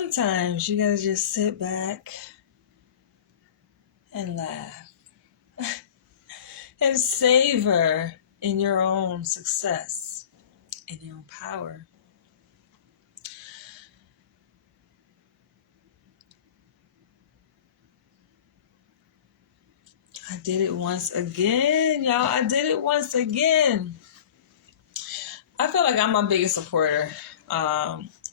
sometimes you gotta just sit back and laugh and savor in your own success, in your own power. I did it once again, y'all. I did it once again. I feel like I'm my biggest supporter.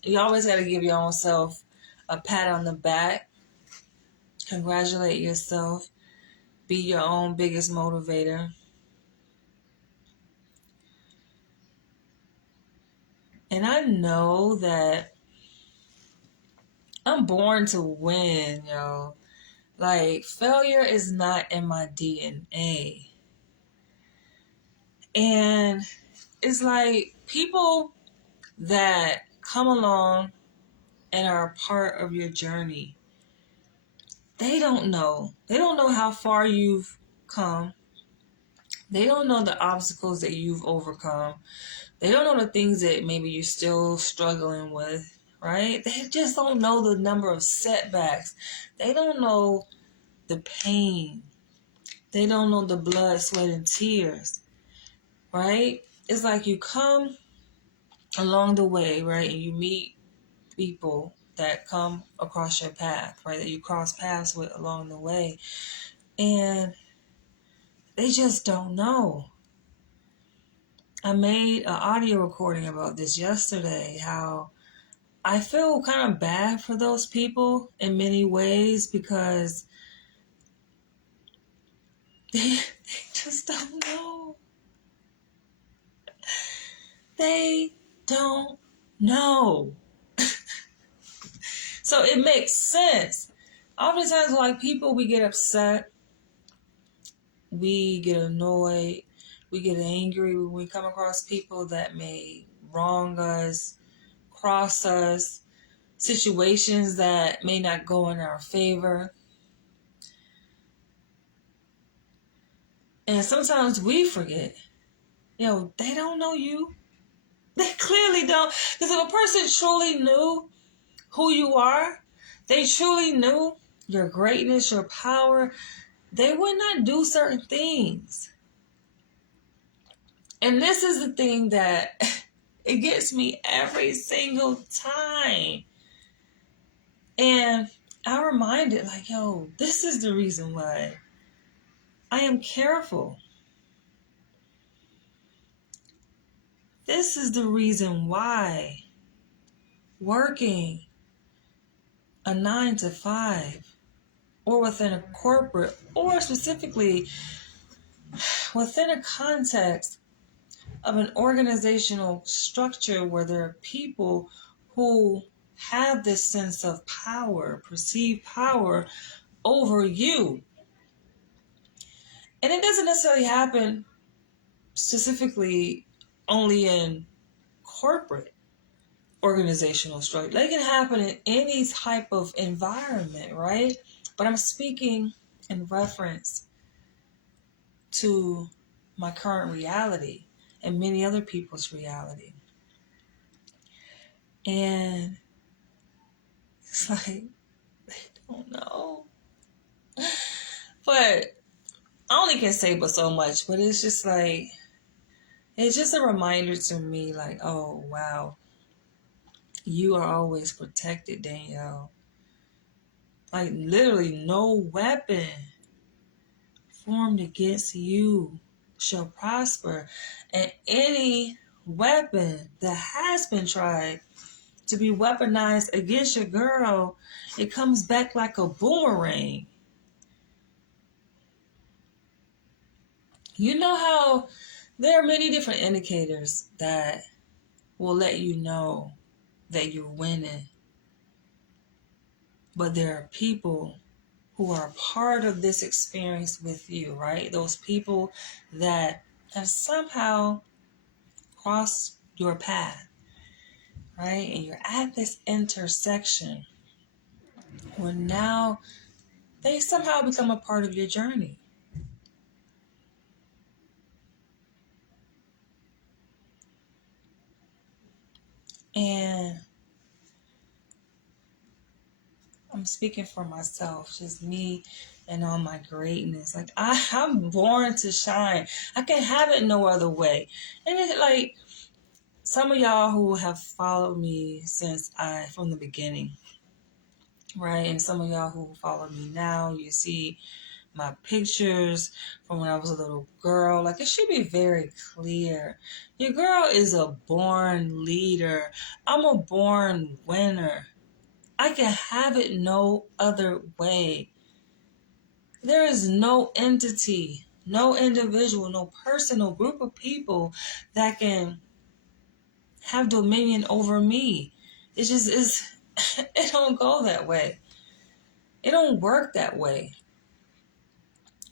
You always got to give your own self a pat on the back, congratulate yourself, be your own biggest motivator. And I know that I'm born to win, yo. Like, failure is not in my DNA. And it's like people that come along and are a part of your journey, they don't know. They don't know how far you've come. They don't know the obstacles that you've overcome. They don't know the things that maybe you're still struggling with, right? They just don't know the number of setbacks. They don't know the pain. They don't know the blood, sweat, and tears, right? It's like you come along the way, right? And you meet people that come across your path, right? That you cross paths with along the way. And they just don't know. I made an audio recording about this yesterday, how I feel kind of bad for those people in many ways because they just don't know. They don't know. So it makes sense. Oftentimes, like people, we get upset, we get annoyed, we get angry when we come across people that may wrong us, cross us, situations that may not go in our favor. And sometimes we forget, they don't know you. They clearly don't. Because if a person truly knew who you are, they truly knew your greatness, your power, they would not do certain things. And this is the thing that it gets me every single time. And I'm reminded, like, this is the reason why I am careful. This is the reason why working a 9 to 5 or within a corporate or specifically within a context of an organizational structure where there are people who have this sense of power, perceived power over you. And it doesn't necessarily happen specifically only in corporate organizational structure. They can happen in any type of environment, right? But I'm speaking in reference to my current reality and many other people's reality. And it's like, they don't know. But I only can say but so much, but it's just like, it's just a reminder to me, like, oh, wow, you are always protected, Danielle. Like, literally, no weapon formed against you shall prosper. And any weapon that has been tried to be weaponized against your girl, it comes back like a boomerang. You know how there are many different indicators that will let you know that you're winning. But there are people who are part of this experience with you, right? Those people that have somehow crossed your path, right? And you're at this intersection where now they somehow become a part of your journey. And speaking for myself, just me and all my greatness. Like I'm born to shine. I can have it no other way. And it like some of y'all who have followed me from the beginning, right? And some of y'all who follow me now, you see my pictures from when I was a little girl. Like it should be very clear. Your girl is a born leader. I'm a born winner. I can have it no other way. There is no entity, no individual, no person, no group of people that can have dominion over me. It just is, it don't go that way. It don't work that way.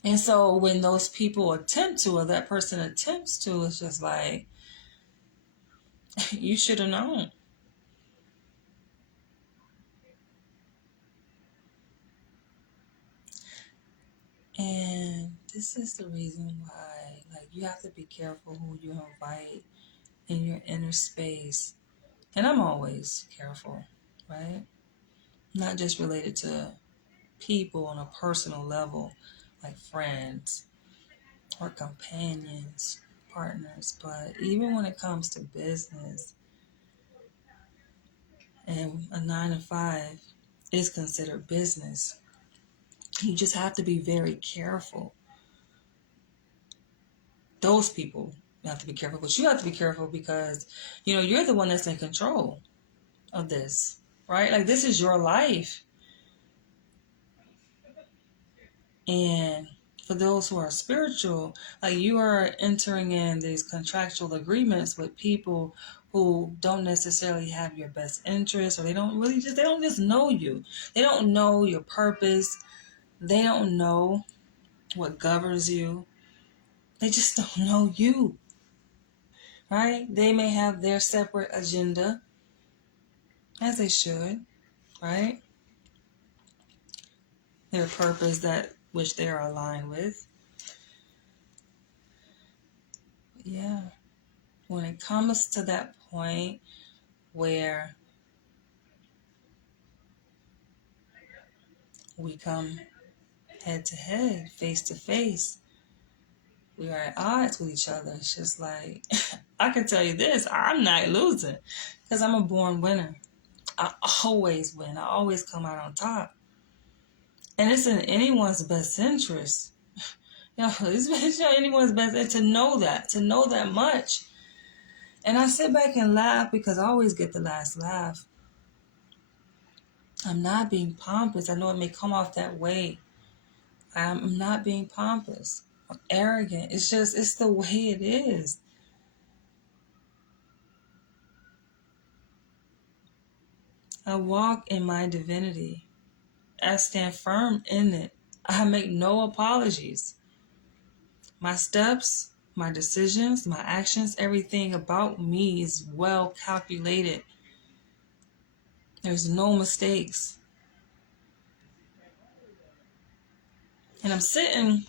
And so when those people attempt to, or that person attempts to, it's just like, you should have known. And this is the reason why, like, you have to be careful who you invite in your inner space. And I'm always careful, right? Not just related to people on a personal level, like friends or companions, partners, but even when it comes to business, and a 9 to 5 is considered business, you just have to be very careful. Those people, you have to be careful, but you have to be careful because, you're the one that's in control of this, right? Like, this is your life. And for those who are spiritual, like, you are entering in these contractual agreements with people who don't necessarily have your best interest, or they don't just know you. They don't know your purpose. They don't know what governs you. They just don't know you, right? They may have their separate agenda, as they should, right? Their purpose that which they are aligned with. Yeah. When it comes to that point where we come head to head, face to face, we are at odds with each other. It's just like, I can tell you this, I'm not losing because I'm a born winner. I always win. I always come out on top. And it's in anyone's best interest. It's in anyone's best interest to know that much. And I sit back and laugh because I always get the last laugh. I'm not being pompous. I know it may come off that way. I'm not being pompous. I'm arrogant. It's the way it is. I walk in my divinity. I stand firm in it. I make no apologies. My steps, my decisions, my actions, everything about me is well calculated. There's no mistakes. And I'm sitting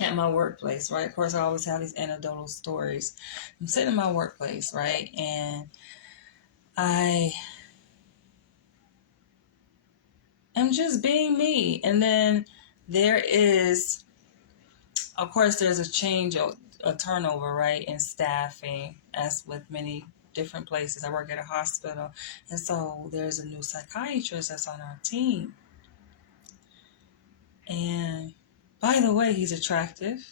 at my workplace, right? Of course, I always have these anecdotal stories. I'm sitting in my workplace, right? And I am just being me. And then there is, of course, there's a change, a turnover, right, in staffing, as with many different places. I work at a hospital. And so there's a new psychiatrist that's on our team. And by the way, he's attractive.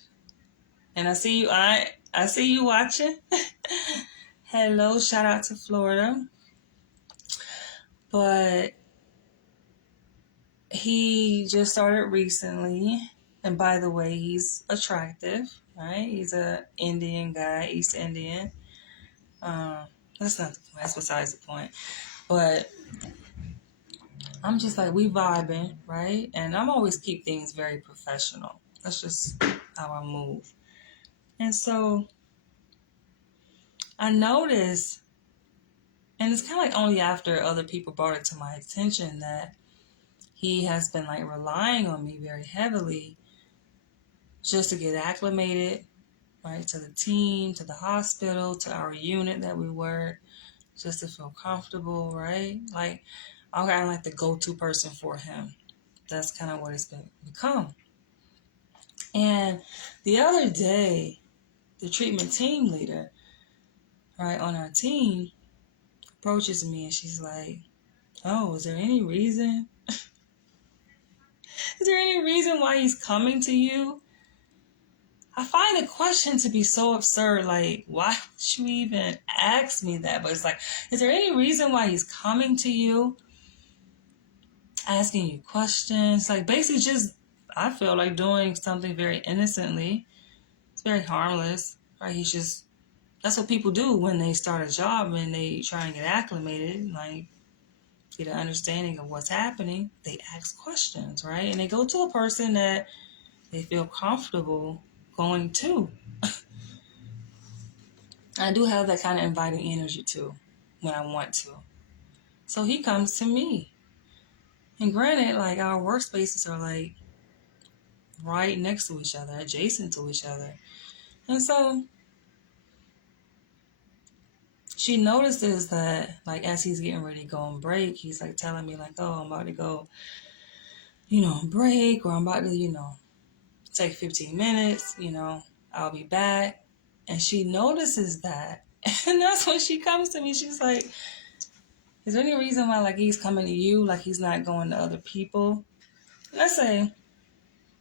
And I see you watching. Hello, shout out to Florida. But he just started recently. And by the way, he's attractive, right? He's a Indian guy, East Indian. That's not the point. That's besides the point. But I'm just like, we vibing, right? And I'm always keep things very professional. That's just how I move. And so I noticed, and it's kind of like only after other people brought it to my attention, that he has been like relying on me very heavily just to get acclimated, right, to the team, to the hospital, to our unit that we work, just to feel comfortable, right? Like, I'm like the go-to person for him. That's kind of what it's become. And the other day, the treatment team leader, right, on our team approaches me and she's like, oh, is there any reason? Is there any reason why he's coming to you? I find the question to be so absurd. Like, why would you even ask me that? But it's like, is there any reason why he's coming to you? Asking you questions. Like, basically just, I feel like doing something very innocently. It's very harmless, right? He's just, that's what people do when they start a job and they try and get acclimated, like get an understanding of what's happening. They ask questions, right? And they go to a person that they feel comfortable going to. I do have that kind of inviting energy too when I want to. So he comes to me. And granted, like our workspaces are like right next to each other, adjacent to each other. And so she notices that, like, as he's getting ready to go on break, he's like telling me, like, oh, I'm about to go, on break, or I'm about to, take 15 minutes, I'll be back. And she notices that. And that's when she comes to me. She's like, is there any reason why, like, he's coming to you, like he's not going to other people? And I say,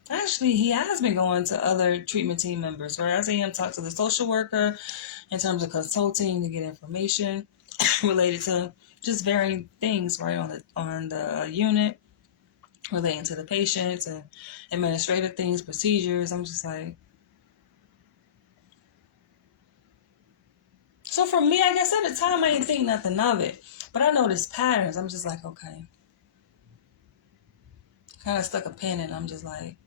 actually, he has been going to other treatment team members, right? I see him talk to the social worker in terms of consulting to get information related to just varying things, right, on the unit, relating to the patients and administrative things, procedures. I'm just like, so for me, I guess at the time I didn't think nothing of it, but I noticed patterns. I'm just like, okay. Kind of stuck a pin in. I'm just like,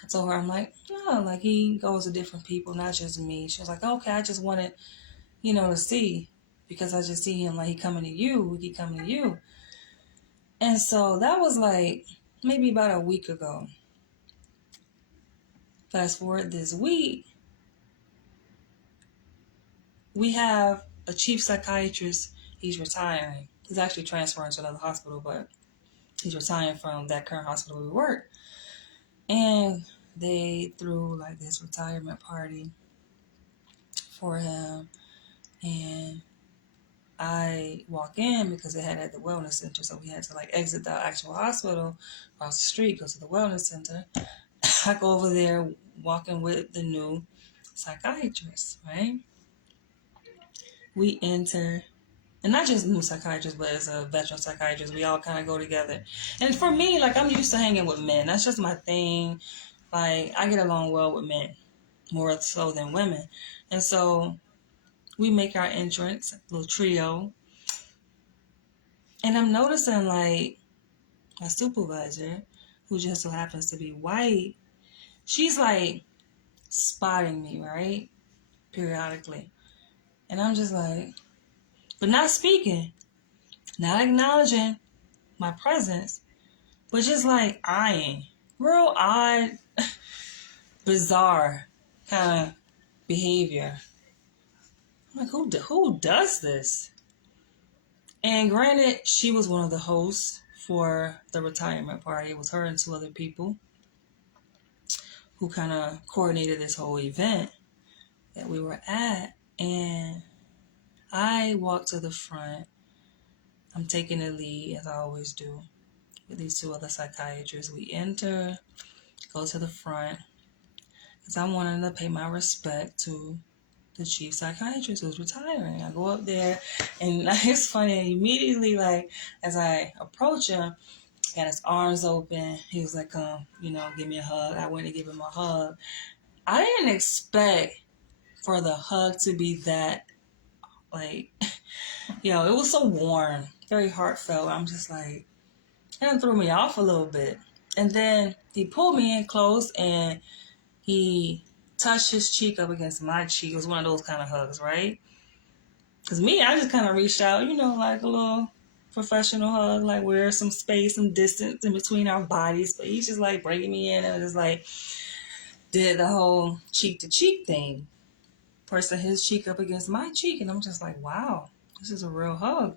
I told her, I'm like, no, like he goes to different people, not just me. She was like, okay, I just wanted, to see, because I just see him like he coming to you, we keep coming to you. And so that was like maybe about a week ago. Fast forward this week, we have a chief psychiatrist. He's retiring. He's actually transferring to another hospital, but he's retiring from that current hospital we work. And they threw like this retirement party for him. And I walk in because they had it at the wellness center. So we had to like exit the actual hospital, across the street, go to the wellness center. I go over there walking with the new psychiatrist, right? We enter, and not just new psychiatrist, but as a veteran psychiatrist, we all kind of go together. And for me, like I'm used to hanging with men. That's just my thing. Like I get along well with men, more so than women. And so we make our entrance, little trio. And I'm noticing like my supervisor, who just so happens to be white, she's like spotting me, right? Periodically. And I'm just like, but not speaking, not acknowledging my presence, but just like eyeing. Real odd, bizarre kind of behavior. I'm like, who does this? And granted, she was one of the hosts for the retirement party. It was her and two other people who kind of coordinated this whole event that we were at. And I walked to the front. I'm taking the lead, as I always do, with these two other psychiatrists. We enter, go to the front, because I wanted to pay my respect to the chief psychiatrist who's retiring. I go up there, and it's funny, immediately, like, as I approach him, got his arms open. He was like, give me a hug. I went to give him a hug. I didn't expect for the hug to be that, like, it was so warm, very heartfelt. I'm just like, it threw me off a little bit. And then he pulled me in close and he touched his cheek up against my cheek. It was one of those kind of hugs, right? Because me, I just kind of reached out, like a little professional hug, like where some space, some distance in between our bodies. But he's just like breaking me in and just like did the whole cheek to cheek thing. Pressing his cheek up against my cheek. And I'm just like, wow, this is a real hug.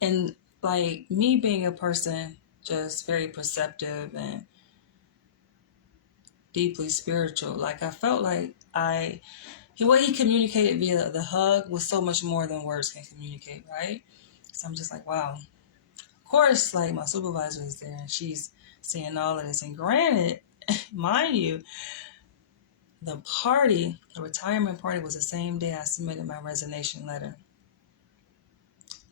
And like me being a person just very perceptive and deeply spiritual, like I felt like the way he communicated via the hug was so much more than words can communicate, right? So I'm just like, wow. Of course, like my supervisor is there and she's seeing all of this. And granted, mind you, the retirement party was the same day I submitted my resignation letter.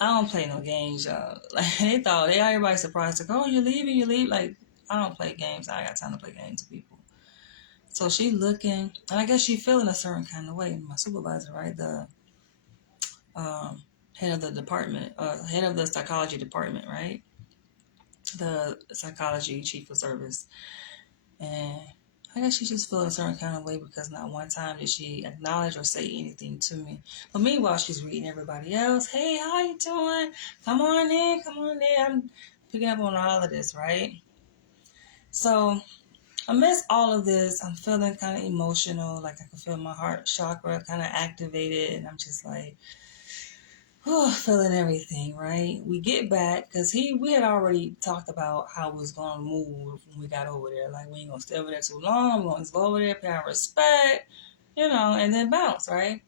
I don't play no games, y'all. Like they everybody surprised, like, oh, you're leaving, you leave. Like, I don't play games. I got time to play games with people. So she looking, and I guess she feeling a certain kind of way. My supervisor, right, the head of the department, head of the psychology department, right, the psychology chief of service, and I guess she's just feeling a certain kind of way because not one time did she acknowledge or say anything to me. But meanwhile, she's reading everybody else. Hey, how you doing? Come on in, come on in. I'm picking up on all of this, right? So amidst all of this, I'm feeling kind of emotional. Like I can feel my heart chakra kind of activated, and I'm just like, oh, feeling everything, right? We get back because we had already talked about how we was gonna move when we got over there. Like we ain't gonna stay over there too long. We're gonna go over there, pay our respect, and then bounce, right?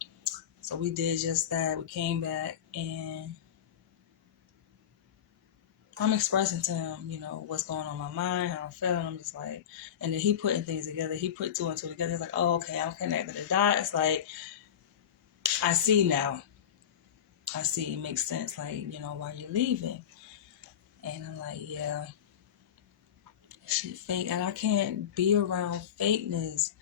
So we did just that. We came back and I'm expressing to him, what's going on in my mind, how I'm feeling. I'm just like, and then he putting things together. He put two and two together. He's like, oh, okay, I'm connecting the dots. Like, I see now. I see. It makes sense. Like, why you're leaving. And I'm like, yeah, shit fake. And I can't be around fakeness.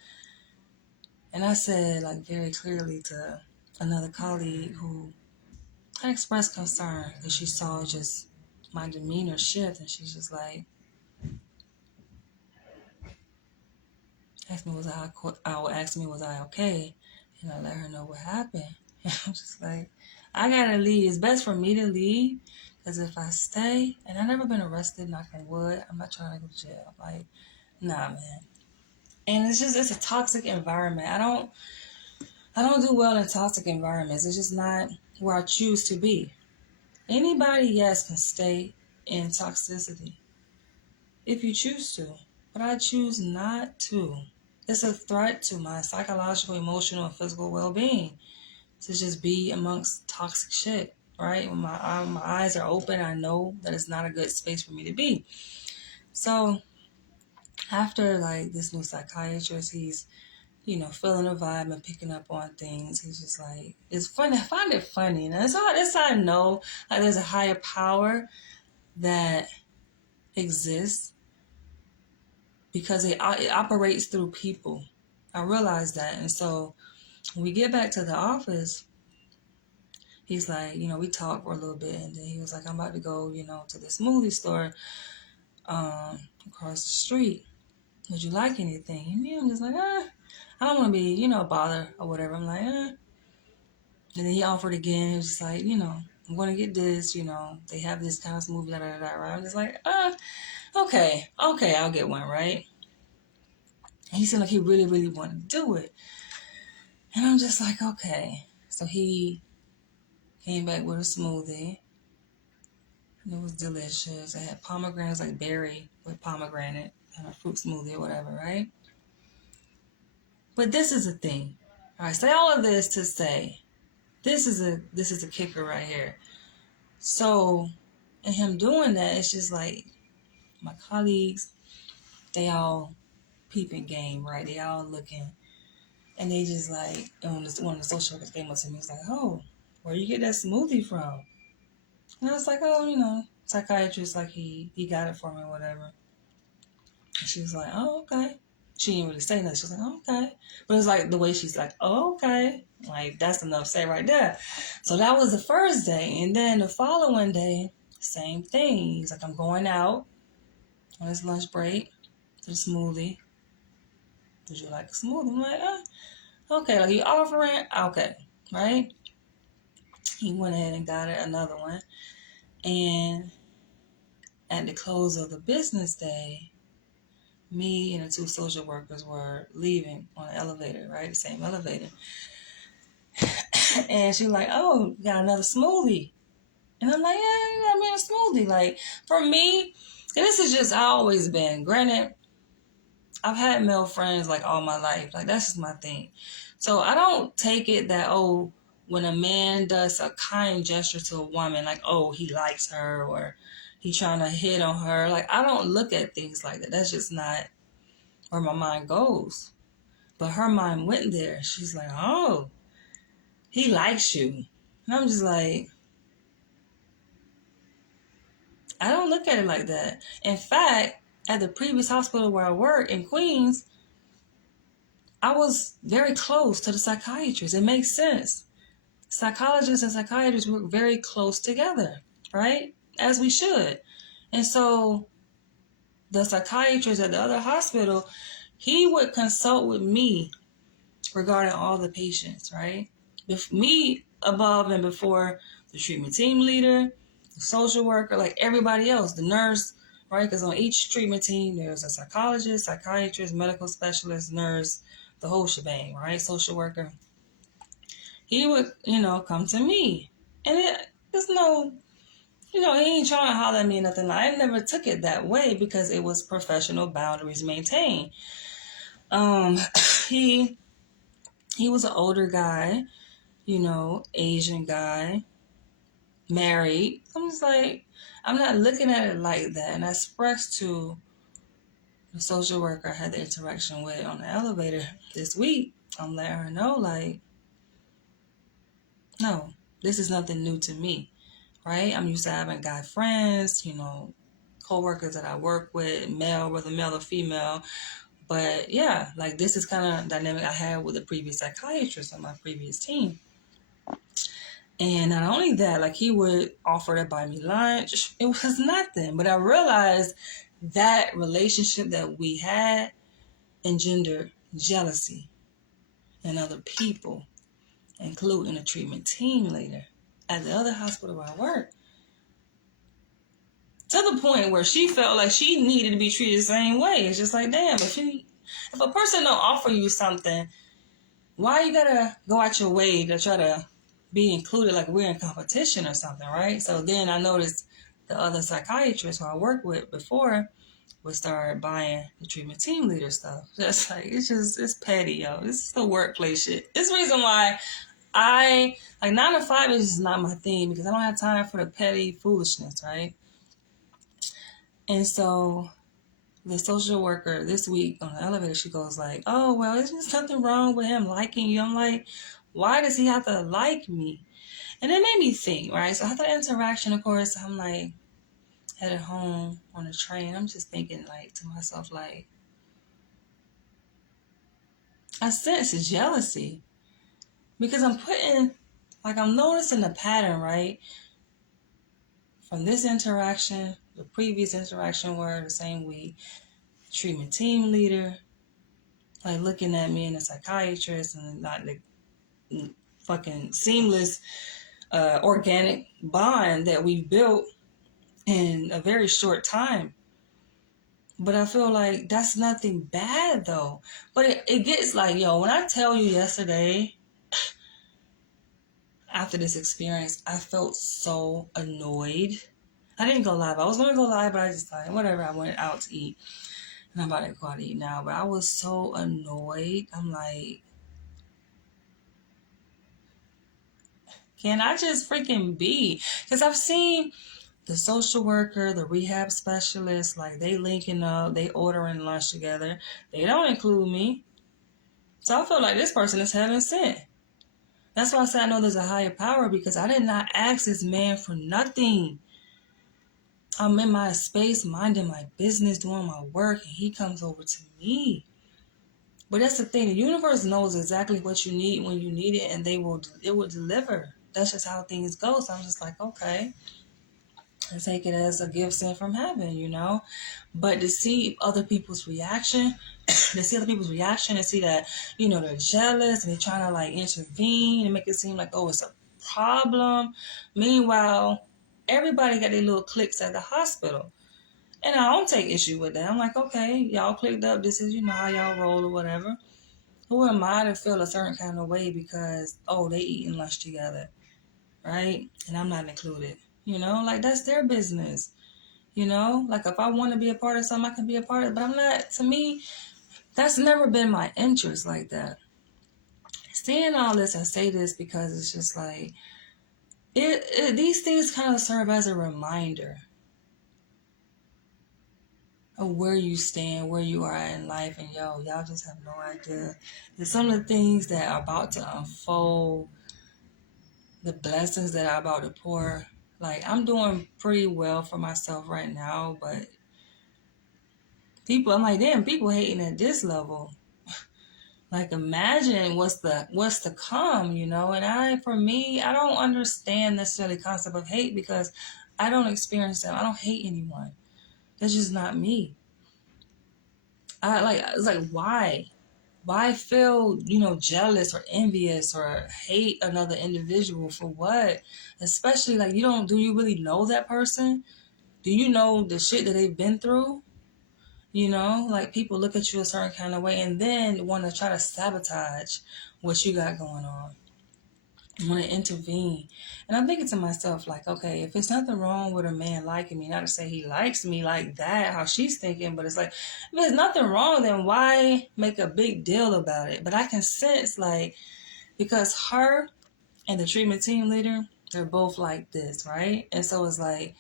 And I said, like, very clearly to another colleague who I expressed concern because she saw just my demeanor shift. And she's just like, asked me, was I okay? And I let her know what happened. And I'm just like, I gotta leave. It's best for me to leave because if I stay, and I've never been arrested, knock on wood, I'm not trying to go to jail. Like, nah, man. And it's a toxic environment. I don't do well in toxic environments. It's just not where I choose to be. Anybody, yes, can stay in toxicity if you choose to, but I choose not to. It's a threat to my psychological, emotional, and physical well-being to just be amongst toxic shit, right? When my eyes are open, I know that it's not a good space for me to be. So after like this new psychiatrist, he's feeling a vibe and picking up on things. He's just like, it's funny. I find it funny. And that's how I know like there's a higher power that exists because it operates through people. I realize that. And so when we get back to the office, he's like, we talked for a little bit, and then he was like, I'm about to go, to the smoothie store across the street. Would you like anything? And me, I'm just like, I don't want to be, bothered or whatever. I'm like, And then he offered again. He was just like, I'm going to get this, they have this kind of smoothie, right? I'm just like, okay, I'll get one, right? And he seemed like he really, really wanted to do it. And I'm just like, okay. So he came back with a smoothie. And it was delicious. It had pomegranates, like berry with pomegranate and a fruit smoothie or whatever, right? But this is the thing. I say all of this to say, this is a kicker right here. So, and him doing that, it's just like my colleagues, they all peeping game, right? They all looking, and they just like, one of the social workers came up to me, was like, oh, where you get that smoothie from? And I was like, oh, psychiatrist, like he got it for me or whatever. And she was like, oh, okay. She didn't really say nothing. She was like, oh, okay. But it's like the way she's like, oh, okay. Like, that's enough to say right there. So that was the first day. And then the following day, same thing. He's like, I'm going out on his lunch break to the smoothie. Would you like a smoothie? I'm like, okay. Like, he offering? Okay. Right? He went ahead and got it, another one. And at the close of the business day, me and the two social workers were leaving on the elevator, right? The same elevator. And she was like, oh, you got another smoothie. And I'm like, yeah, I mean, a smoothie. Like, for me, and this is just, I always been. Granted, I've had male friends like all my life. Like, that's just my thing. So I don't take it that, oh, when a man does a kind gesture to a woman, like, oh, he likes her or he trying to hit on her. Like, I don't look at things like that. That's just not where my mind goes. But her mind went there. She's like, oh, he likes you. And I'm just like, I don't look at it like that. In fact, at the previous hospital where I worked in Queens, I was very close to the psychiatrist. It makes sense. Psychologists and psychiatrists work very close together, right? As we should. And so the psychiatrist at the other hospital, he would consult with me regarding all the patients, right? Me above and before the treatment team leader, the social worker, like everybody else, the nurse, right? Because on each treatment team, there's a psychologist, psychiatrist, medical specialist, nurse, the whole shebang, right? Social worker. He would, come to me. And it's no, he ain't trying to holler at me or nothing. I never took it that way because it was professional boundaries maintained. Um, he was an older guy, Asian guy, married. I'm just like, I'm not looking at it like that. And I expressed to the social worker I had the interaction with on the elevator this week. I'm letting her know, like, no, this is nothing new to me, right? I'm used to having guy friends, co-workers that I work with, male, whether male or female. But yeah, like this is kind of dynamic I had with the previous psychiatrist on my previous team. And not only that, like he would offer to buy me lunch. It was nothing. But I realized that relationship that we had engendered jealousy in other people, including the treatment team leader at the other hospital where I worked. To the point where she felt like she needed to be treated the same way. It's just like, damn, if a person don't offer you something, why you gotta go out your way to try to be included like we're in competition or something, right? So then I noticed the other psychiatrist who I worked with before would start buying the treatment team leader stuff. Just like, it's petty, yo. This is the workplace shit. This is the reason why I, 9 to 5 is just not my thing because I don't have time for the petty foolishness, right? And so the social worker this week on the elevator, she goes like, oh, well, isn't there something wrong with him liking you? I'm like, why does he have to like me? And it made me think, right? So after the interaction, of course, I'm like headed home on the train. I'm just thinking like to myself, like, I sense jealousy because I'm noticing the pattern, right? From this interaction, the previous interaction were the same week, treatment team leader, like looking at me and a psychiatrist and not the fucking seamless, organic bond that we built in a very short time. But I feel like that's nothing bad though. But it gets like, yo, when I tell you yesterday, after this experience, I felt so annoyed. I didn't go live. I was going to go live, but I just thought, whatever, I went out to eat. And I'm about to go out to eat now. But I was so annoyed. I'm like, can I just freaking be? Because I've seen the social worker, the rehab specialist, like they linking up, they ordering lunch together. They don't include me. So I feel like this person is heaven sent. That's why I say I know there's a higher power because I did not ask this man for nothing. I'm in my space, minding my business, doing my work, and he comes over to me. But that's the thing. The universe knows exactly what you need when you need it, and it will deliver. That's just how things go. So I'm just like, okay. And take it as a gift sent from heaven. But to see other people's reaction, and see that, they're jealous and they're trying to like intervene and make it seem like, oh, it's a problem. Meanwhile, everybody got their little cliques at the hospital. And I don't take issue with that. I'm like, okay, y'all clicked up. This is, how y'all roll or whatever. Who am I to feel a certain kind of way because, oh, they eating lunch together, right? And I'm not included. You know, like that's their business. You know, like if I want to be a part of something, I can be a part of it. But I'm not, to me, that's never been my interest like that. Saying all this, I say this because it's just like, these things kind of serve as a reminder of where you stand, where you are in life, and y'all just have no idea. There's some of the things that are about to unfold, the blessings that are about to pour. Like, I'm doing pretty well for myself right now, but I'm like, damn, people hating at this level. Like, imagine what's to come, you know? And for me, I don't understand necessarily the concept of hate because I don't experience that. I don't hate anyone. That's just not me. It's like, why? Why feel, jealous or envious or hate another individual for what? Especially, like, do you really know that person? Do you know the shit that they've been through? You know, like people look at you a certain kind of way and then want to try to sabotage what you got going on. Want to intervene. And I'm thinking to myself, like, okay, if it's nothing wrong with a man liking me, not to say he likes me like that, how she's thinking, but it's like, if there's nothing wrong, then why make a big deal about it? But I can sense, like, because her and the treatment team leader, they're both like this, right? And so it's like,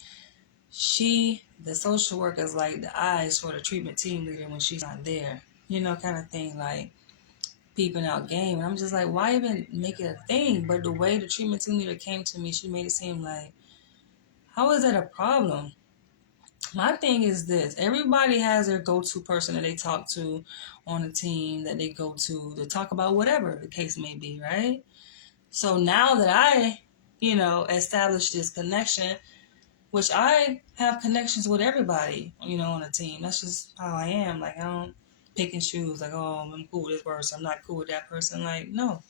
the social worker is like the eyes for the treatment team leader when she's not there, kind of thing, like peeping out game. And I'm just like, why even make it a thing? But the way the treatment team leader came to me, she made it seem like, how is that a problem? My thing is this: everybody has their go-to person that they talk to on a team, that they go to talk about whatever the case may be, right? So now that I, established this connection, which I have connections with everybody, on a team. That's just how I am. Like, I don't pick and choose. Like, oh, I'm cool with this person, I'm not cool with that person. Like, no.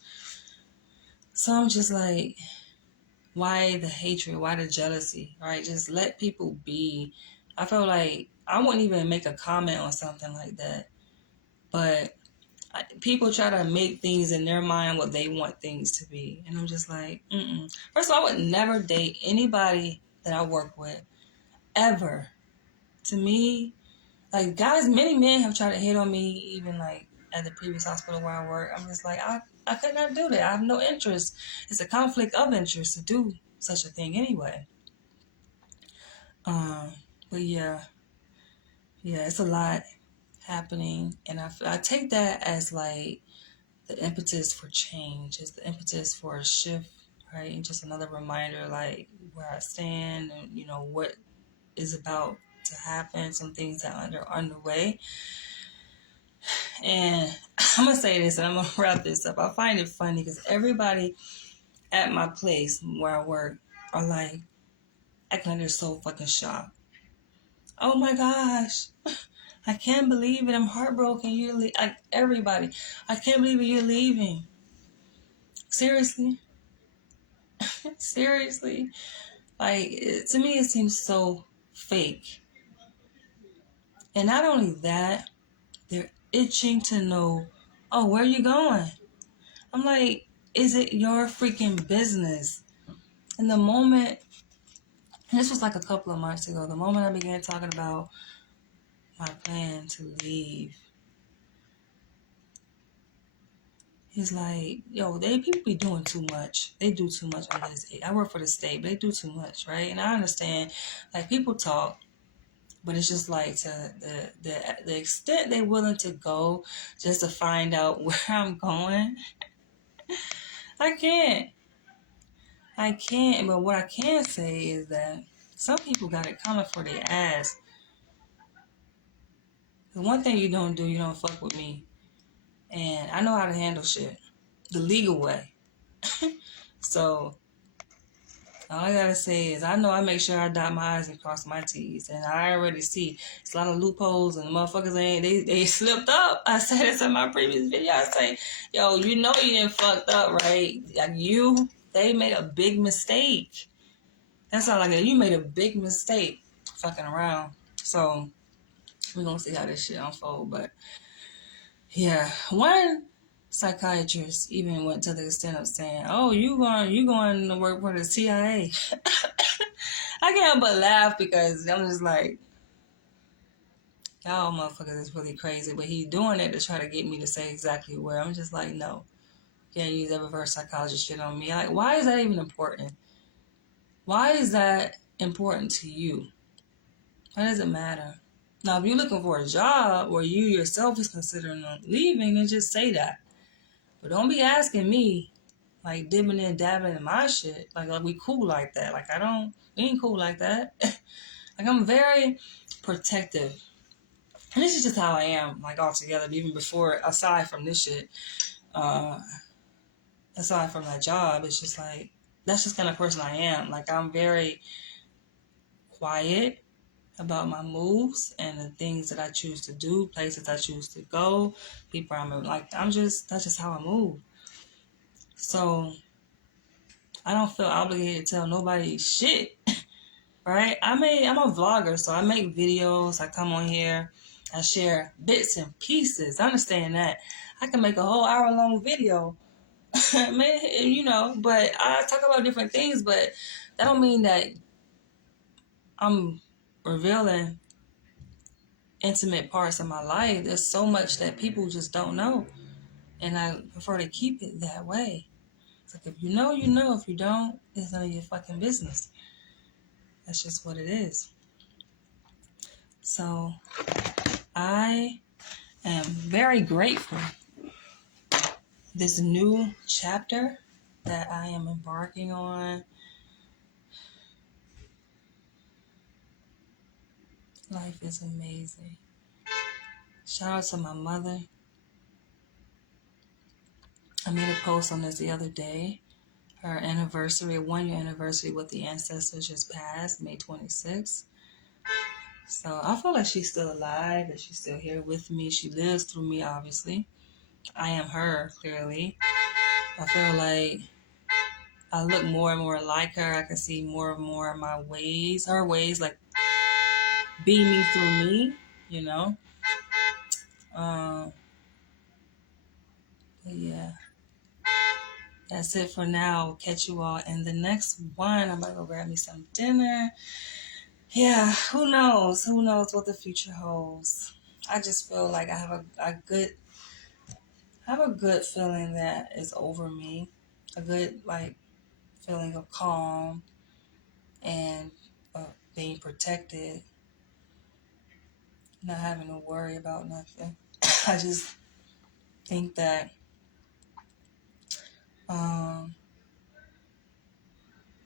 So I'm just like, why the hatred? Why the jealousy? Right? Just let people be. I feel like I wouldn't even make a comment on something like that. But people try to make things in their mind what they want things to be. And I'm just like, First of all, I would never date anybody that I work with, ever. To me, like, guys, many men have tried to hit on me, even like at the previous hospital where I work. I'm just like, I could not do that. I have no interest. It's a conflict of interest to do such a thing anyway. But yeah, it's a lot happening, and I take that as like the impetus for change. It's the impetus for a shift, right? And just another reminder, like, where I stand and what is about to happen. Some things that are underway. And I'm going to say this, and I'm going to wrap this up. I find it funny because everybody at my place where I work are like, acting like they're so fucking shocked. Oh my gosh, I can't believe it. I'm heartbroken. Everybody, I can't believe it. You're leaving. Seriously? Seriously? Like, to me, it seems so fake. And not only that, they're itching to know, oh, where are you going? I'm like, is it your freaking business? And the moment, and this was like a couple of months ago, the moment I began talking about my plan to leave, he's like, yo, people be doing too much. They do too much on this. I work for the state, but they do too much, right? And I understand, like, people talk, but it's just like, to the extent they're willing to go just to find out where I'm going, I can't. But what I can say is that some people got it coming for their ass. The one thing you don't do, you don't fuck with me. And I know how to handle shit the legal way. So all I gotta say is, I know I make sure I dot my I's and cross my T's. And I already see it's a lot of loopholes, and the motherfuckers they slipped up. I said this in my previous video. I say, yo, you didn't fucked up, right? Like, they made a big mistake. That's all I got. You made a big mistake fucking around. So we're gonna see how this shit unfold. But yeah, one psychiatrists even went to the extent of saying, "Oh, you going to work for the CIA?" I can't but laugh because I'm just like, y'all motherfuckers is really crazy. But he's doing it to try to get me to say exactly where. I'm just like, no, can't use that reverse psychology shit on me. Like, why is that even important? Why is that important to you? Why does it matter? Now, if you're looking for a job or you yourself is considering leaving, then just say that. But don't be asking me, like, dipping and dabbling in my shit. Like we cool like that. Like, we ain't cool like that. Like, I'm very protective. And this is just how I am, like, altogether, even before, aside from this shit, aside from that job, it's just like, that's just kind of person I am. Like, I'm very quiet about my moves and the things that I choose to do, places I choose to go, people that's just how I move. So I don't feel obligated to tell nobody shit, right? I'm a vlogger, so I make videos, I come on here, I share bits and pieces. I understand that. I can make a whole hour-long video, man, but I talk about different things, but that don't mean that I'm revealing intimate parts of my life. There's so much that people just don't know, and I prefer to keep it that way. It's like, if you know, you know. If you don't, it's none of your fucking business. That's just what it is. So I am very grateful this new chapter that I am embarking on. Life is amazing. Shout out to my mother. I made a post on this the other day. Her anniversary, 1 year anniversary with the ancestors just passed, May 26th. So I feel like she's still alive, that she's still here with me. She lives through me, obviously. I am her, clearly. I feel like I look more and more like her. I can see more and more of my ways, her ways, like beaming through me, you know. But yeah, that's it for now. Catch you all in the next one. I'm gonna go grab me some dinner. Yeah, who knows? Who knows what the future holds? I just feel like I have a good feeling that is over me. A good feeling of calm and being protected, not having to worry about nothing. I just think that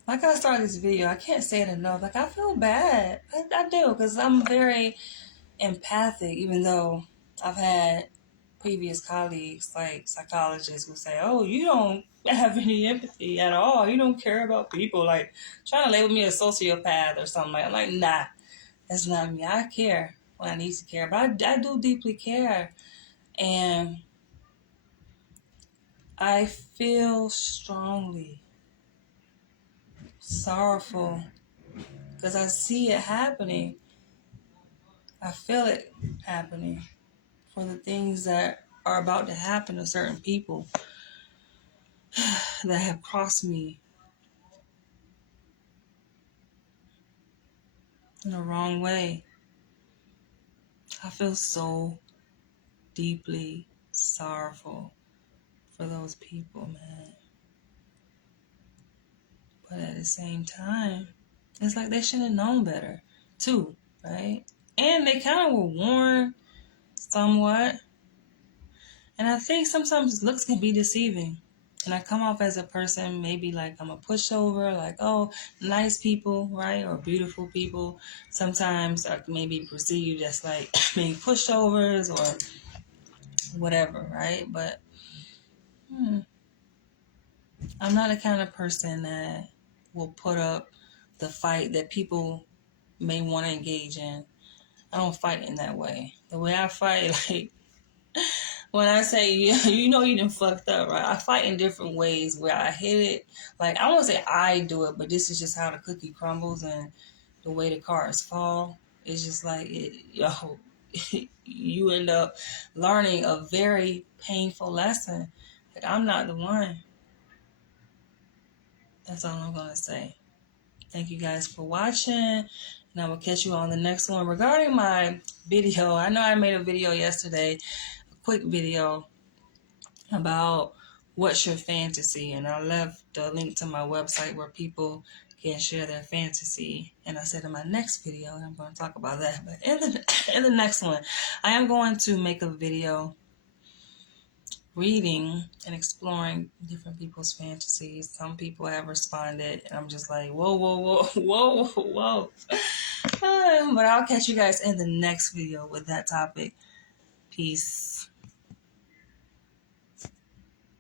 like I started this video, I can't say it enough. Like, I feel bad. I do, because I'm very empathic, even though I've had previous colleagues, like psychologists, who say, "Oh, you don't have any empathy at all. You don't care about people." Like, trying to label me a sociopath or something. I'm like, nah, that's not me. I care when I need to care, but I do deeply care. And I feel strongly sorrowful because I see it happening. I feel it happening for the things that are about to happen to certain people that have crossed me in the wrong way. I feel so deeply sorrowful for those people, man. But at the same time, it's like they should have known better, too, right? And they kind of were warned somewhat. And I think sometimes looks can be deceiving. And I come off as a person, maybe like I'm a pushover, like, oh, nice people, right? Or beautiful people. Sometimes I may be perceived as like being pushovers or whatever, right? But I'm not the kind of person that will put up the fight that people may want to engage in. I don't fight in that way. The way I fight, like, when I say, you done fucked up, right? I fight in different ways where I hit it. Like, I won't say I do it, but this is just how the cookie crumbles and the way the cards fall. It's just like, you end up learning a very painful lesson. Like, I'm not the one. That's all I'm going to say. Thank you guys for watching, and I will catch you on the next one. Regarding my video, I know I made a video yesterday, a quick video about what's your fantasy, and I left the link to my website where people can share their fantasy. And I said in my next video, I'm going to talk about that. But in the next one, I am going to make a video reading and exploring different people's fantasies. Some people have responded, and I'm just like, whoa, whoa, whoa, whoa, whoa. But I'll catch you guys in the next video with that topic. Peace.